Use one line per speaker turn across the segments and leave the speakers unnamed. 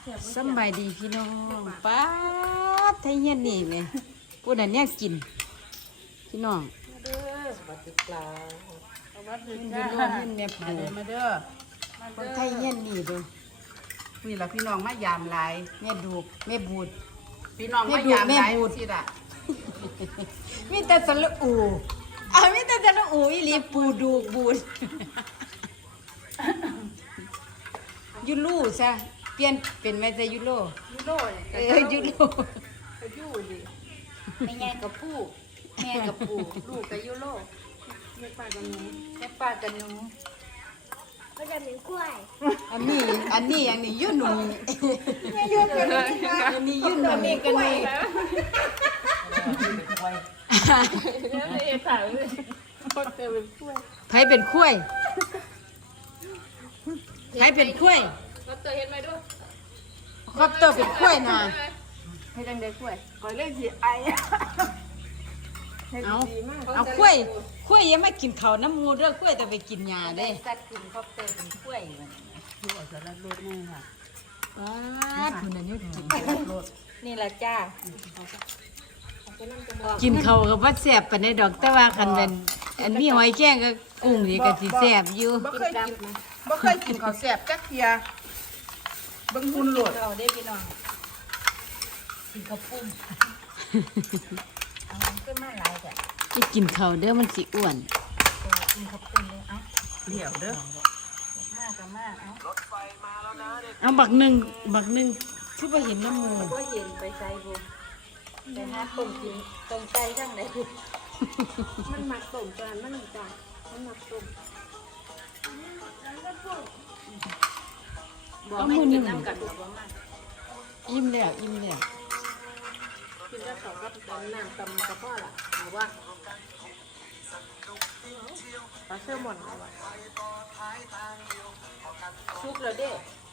สบายดีพี่น้องป้าดไทยเฮียนนี่เลยพูดอันเนี้ยกินพี่น้อง
มาเด้อสวัสดีครับสวัสดี
เฮียน
จ้า
พี่น้องเฮียนแม่
มา
ปู
เด้อมาเด้อ
คนไทยเฮียนนี่เด้อ
นี่แหละพี่น้องมายามหลาย
แม่ดูกแม่บูด
พี่น้องมายามหลาย
แม่บูด
สิล่ะ
มีแต่สระอูมีแต่สระอูอีหลีปูดูกบูดยูรูซะเปลี่ยนเป็นแม่แต่ยูโร
ยูโรเนี่ย
ยูโร
ก็ยูดิ
ไม่ใหญ่กับปูแม่กับปู
ลูกกับยูโรแม่ป้ากับหนู
แม่ป้ากับหนู
ก็จะเป็นกล้วย
อันนี้ยุ่นหนูไม่ยุ่นเป็นอันนี้ยุ่นหนูนี่กันนี่
แล้วเอ๋ถามเลยคนเจอเป็นกล้วย
ไผเป็นข้วยไผเป็นข้วย
ก็เจอเห็นไหมด้วย
ครอบตัวเป็นข้วยน่ะ
ให้ดังได้กล้วยก่อนเล่นสิไอ
เอาข้วยยังไม่กินข้าวน้ำมูเด้อข้วยแต่ไปกินยาเด้
สัตว์กลุ่มครอบเตอร์เป็นกล้วยมัน
ดูออกจากรถนี่ค่ะ
ว้าคุณอันนี้กิน
นี่แหละจ้า
กินข้าวกับว่าแซ่บปานใดดอกแต่ว่าคันเป็นอันมีหอยแครงกับกุ้งนี่ก็สิแซ่บอยู่
บ่เคยกินบ่เคยกินข้าวแซ่บจักเทียเบิ่งหุ่นโหลด
เราได้พี่น้องกินข้าวปุ้มเอาขึ้นมาหลายแต่
ไปกินข้าวเด้อมันสิอ้วน
กินข้าวปุ้มเลยเอ้า
เดี๋ยวเด้อ
มากก็มากเอ้า
เอาบักหนึ่งคือบ่เห็นน้ำมู
ก็เห็นไปใส่บุไปหาต้มกินต้มไก่ทั้งไหนบุมันหมักต้มจานมันจานมันหมักต้มบอกไม่กินน้ำกันบอกว่ามา
อิ่มแล้ว
กินแล้วเขาก็ตำน้ำตำกระเพาะล่ะหรือว่าปลาเชื่อมหมดเอาไว้ชุกเลยเด้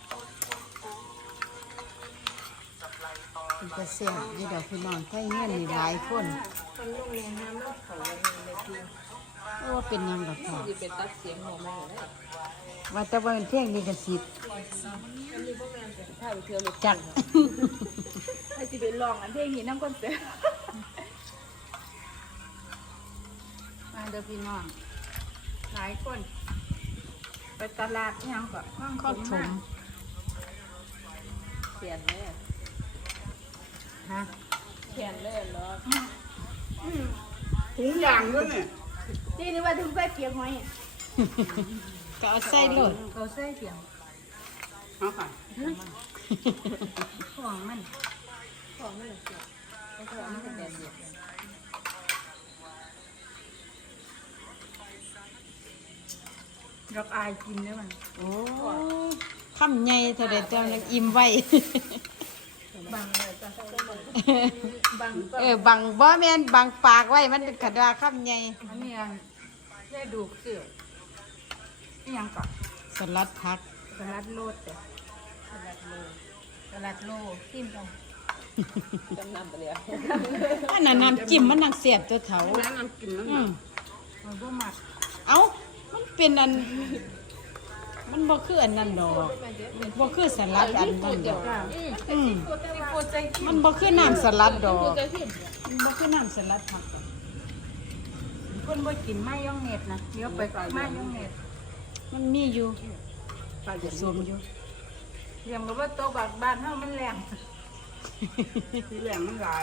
มันก็แซ่บอยู่ดอกพี่น้องไทยเฮียนนี่หลายคน
คนลุงเลี้ยงน้ำแล้วเขาเลยในที
โอ้เป็นหยังดอกพ่อ
จะเป็นตัดเสียงหัวแม่เลย
ว่าแต่ว่าเป็นเที่ยงนี่ก็สิ
อันนี้พวกแม่เป็นข้าวเทียวเลย
จัก
ให้สิเป็นลองอันเที่ยงนี้น้ำก้นเสือมาเด้อพี่น้องหลายคนไปตลาดยังก่อนข้าง
ข้าวถม
เขียนเลย
ฮะ
เขียนเลยเหรอ
ถุงยางด้วยเนี่ย
นี่นึกว่าถึงใส่เปียกหอย
ก็เอาใส่โลด
เขาใส่เปียก
เอาค่ะ
ของมันของมันเลยเปียกของมันเป็นแบบเดียวรับอายกินด้วยมัน
โอ้คำใหญ่เท่าใดเจ้านังอิ่มไว้
บางเลยจะใส่บาง
บังบ่แม่นบังปากไว้มันกระดาคำใหญ่
อันนี้ได้ดูเสือนี่ยังก่อน
สลัดผัก
สลัดโลดแต่สลัดโลทิมกันจำนำไปแล้ว
อันนั้นน้ำจิ้มมันนังเสียบตัวเถา
แล้วน้ำกินมัน
อืม
มันบ่หมัก
เอ้ามันเป็นอัน มันบ่คืออันนั้นดอกบ่คือสลัดอันนั้นดอกอืมมันบ่คือน้ำสลัดดอกมันบ่คือน้ำสลัดผักดอก
คนบ่กินไม้ย่องเน็ตนะเดี๋ยวไปไม้ย่องเน็ต
มันมีอยู่
ปลา
ผ
เดือด
สมอยู่
เรียงกับว่าโตบักบ้านเฮามันแรง
ที่แหลงมันหลาย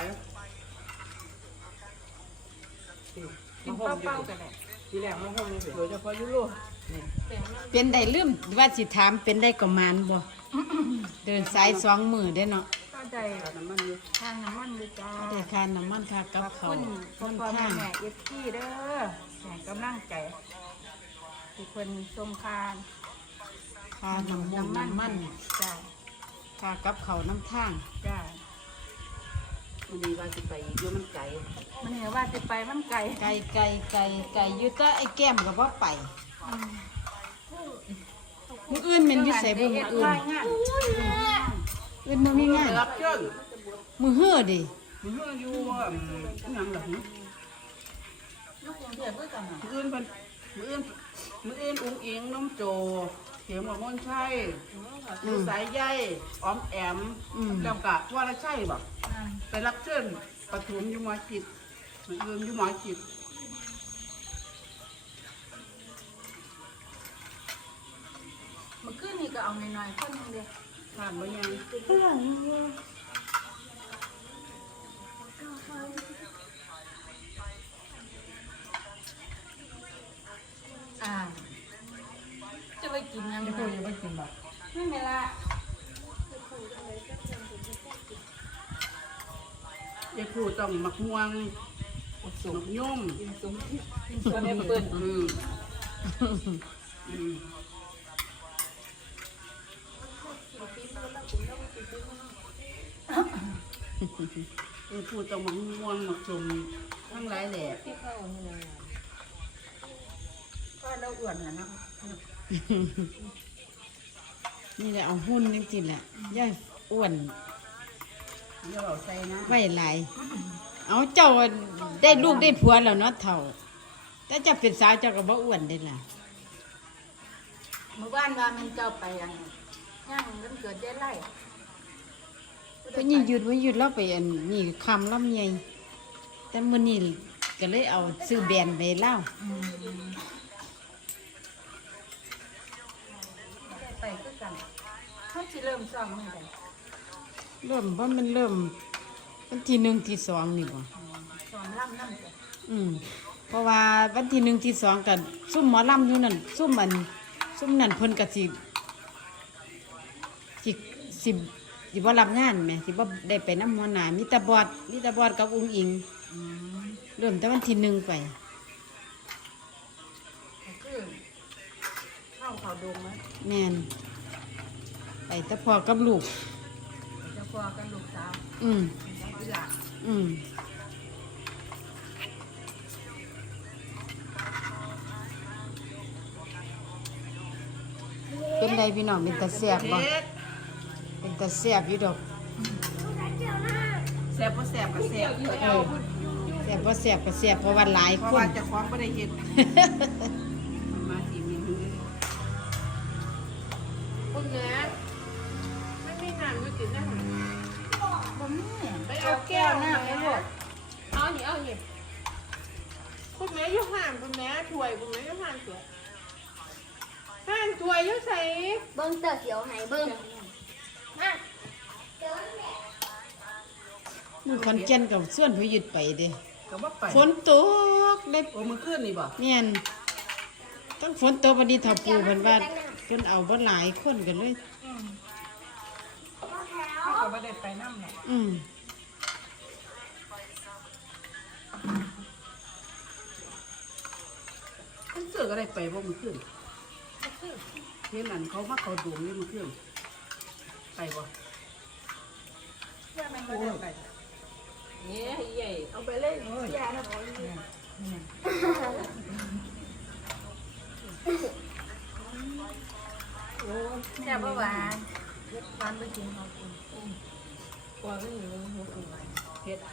กินเป้าๆกันแหละ
ที่แหลงมันห้องโดยเฉพาะยุโรป
เป็นได้ลืมว่าสิถามเป็นได้ก็มานบ่ เดินสายสองมือได้เนาะ
ก็ใจ
น้ำมันเยอะ
ทางน้ำมันเลยจ้า
ได้ค่าน้ำมันค่ากับ
ขอบ
เขาว
คุณพ่อ
น้ำ
พ่อ
ข้าง
แม่เอฟซีเด้อแห่งกำลังใจที่คนทรงคาน
ค่าน้ำมัน
จ้า
ค่ากับเขาวน้ำทาง
จ้า
มันดีว่าสิไปอีกเยอะมันไกล
มันเห็นว่าจะไปมันไกล
ไก่อยู่แต่ไอ้แก้มก็บ่ไปมื้ออื่นแม่นอยู่ไสบ่มื้ออื่น
งาน
อื่นบ่มีงาน
รับเชิญ
มื้อเฮือดิ
มันอยู่ยังหลัง
ลูกกรุงเทพเพื่อกัน
มืออื่นอุ้งอิงน้องโจเพข็มกับม่อนใช่อยู่สายใยอ้อมแอมแล้วก็ว่าละใช่บ่ไปรับเชิญปฐมอยู่หมอจิตเริ่มอยู่หมอจิต
เมื่อคืนนี่ก็เอาหน่อยๆคนนึงเดียว
ผ่านมายัง
จะไปกินยังไง
จะพูดยังไม่กินบ่
ไม่เวลา
ยายพูดต้องมักม่วงสุกยุ่ม
ตัวนี้เปิด
ยายพูดต้องมักม่วงมักสมทั้งหลายแหละ
ที่เข้าเนี่ยก็เราอ้วนนะเนาะ
นี่แหละเอาหุ่นจริงๆแหละย่ายอ้วน
อย่าเอาใส่นะ
ไว้หลายเอาเจ้าได้ลูกได้ผัวแล้วเนาะเฒ่าแต่เจ้าเป็นสาวเจ้าก็บ่อ้วนได้ล่ะ
เมื่อวานว่ามันเจ้าไปยังย่างมันเกิดได้ไล่
เพราะนี่หยุดไว้หยุดแล้วไปอันนี่คำลำใหญ่แต่มื้อนี้ก็เลยเอาซื้อแบรนด์ไปเล่า
ไปก็กันเขาจะเริ่มซ้อมเมื่อไหร่
เริ่มว่ามันเริ่มวันที่หนึ่งที่สองนี่บ่
ซ้อมล่ำน้ำเสีย
เพราะว่าวันที่หนึ่งที่สองกันซุ่มหมอลำอยู่นั่นซุ่มนั่นเพิ่นก็สิบ่รับงานแหมสิบ่ได้ไปน้ำหัวหน้ามีแต่บอดกับอุ้งอิงเริ่มแต่วันที่หนึ่งไป
คือเข้าเขาดงไหม
แม่นไปแต่พอกับลูก
จะพอกันลูกสาว
อืม
ที่หลัง
อืมเป็นไดพี่น้องเป็นตาแซ่บบ่เป็นตาแซ่บอยู่ดอก
แซ่บบ่แซ่บก็แซ่บ
เออแซ่บบ่แซ่บก็แซ่บเพราะว่าหลาย
เพราะ
ค
ว่าน เจะคล้าของไม่ได้เห็นมาทีมีมือ
คุณแม่ไม่มีน้ำอยู่กินได้ไหมบ่มีไปเอาแก้วน้ำให้หมดเอาหนิคุณแม่ยุ่ห่างคุณแม่ถวยคุณแม่ยุ่ห่างถวยห่างถวยยุ่ใส่
เบิ้งเตอเขียวให้เบิ้งมา
มือขอนแก่นกับส่วนผู้หยุดไปเด้
ก็บ่ไป
ฝนตกเด้
โอ้มือขึ้นนี่บ่
แม่นตั้งฝนตกบัดนี้ถ้าปูเพิ่นว่าเพิ่นเอาบ่หลายคนกันเลย
เขาก็ไม่ได้ไปน้ำหรอก
อืม
มันเสือก็ได้ไปบ่มือขึ้นเห็นนั่นเขามาเขาดวงนี่มือขึ้นไปบ่
โอ้ยเนี่ยใหญ่เอาไปเล่นยานะแซ่บหวานหวานไปกินเขากินกว่าไม่อยู่หัวกินหวาน
เฮ็ด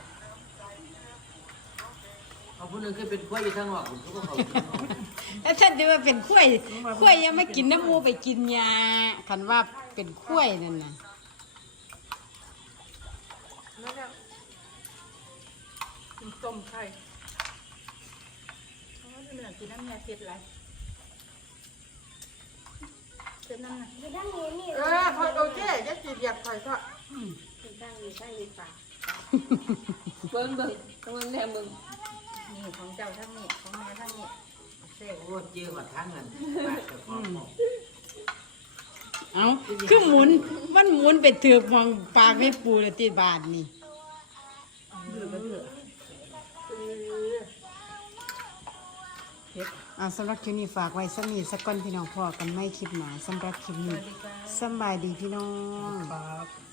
เอาผู้หนึงเคยเป็นกล้วยอยู่ทางนอกผมก็เขา
แล้วท่านจะว่าเป็นข้วยยังไม่กินน้ำมูไปกินยาคันว่าเป็นข้วยนั่นน่ะ
แล้วก็กินต้มไข่เขาไม่ได้กินน้ำยาเผ็ดไรเผ็ดน้ำไหน
อยู่ด้านนี้นี่
พอโอเคจะจีบอยากไปก็
อยู่ด้านนี้ด้านนี้ปาก
เบิ้งต้องมันแทนมึงนี่ของเจ้าทั้งนี้ของแม่ทั้งนี้เซ่
โอ้เจอมาทั้งนั้นบาดเจ็บคอ
เอาคือหมุนมันหมุนไปถือกมองปากไม่ปูเลยที่บาทนี่
ดื้อก็ดื้อเฮ็ด
สำหรับคลิปนี้ฝากไว้สักนิดสักก้อนพี่น้องพอกันไม่คลิปหนาสำหรับคลิปนี้สำบายดีพี่น้อง
ครับ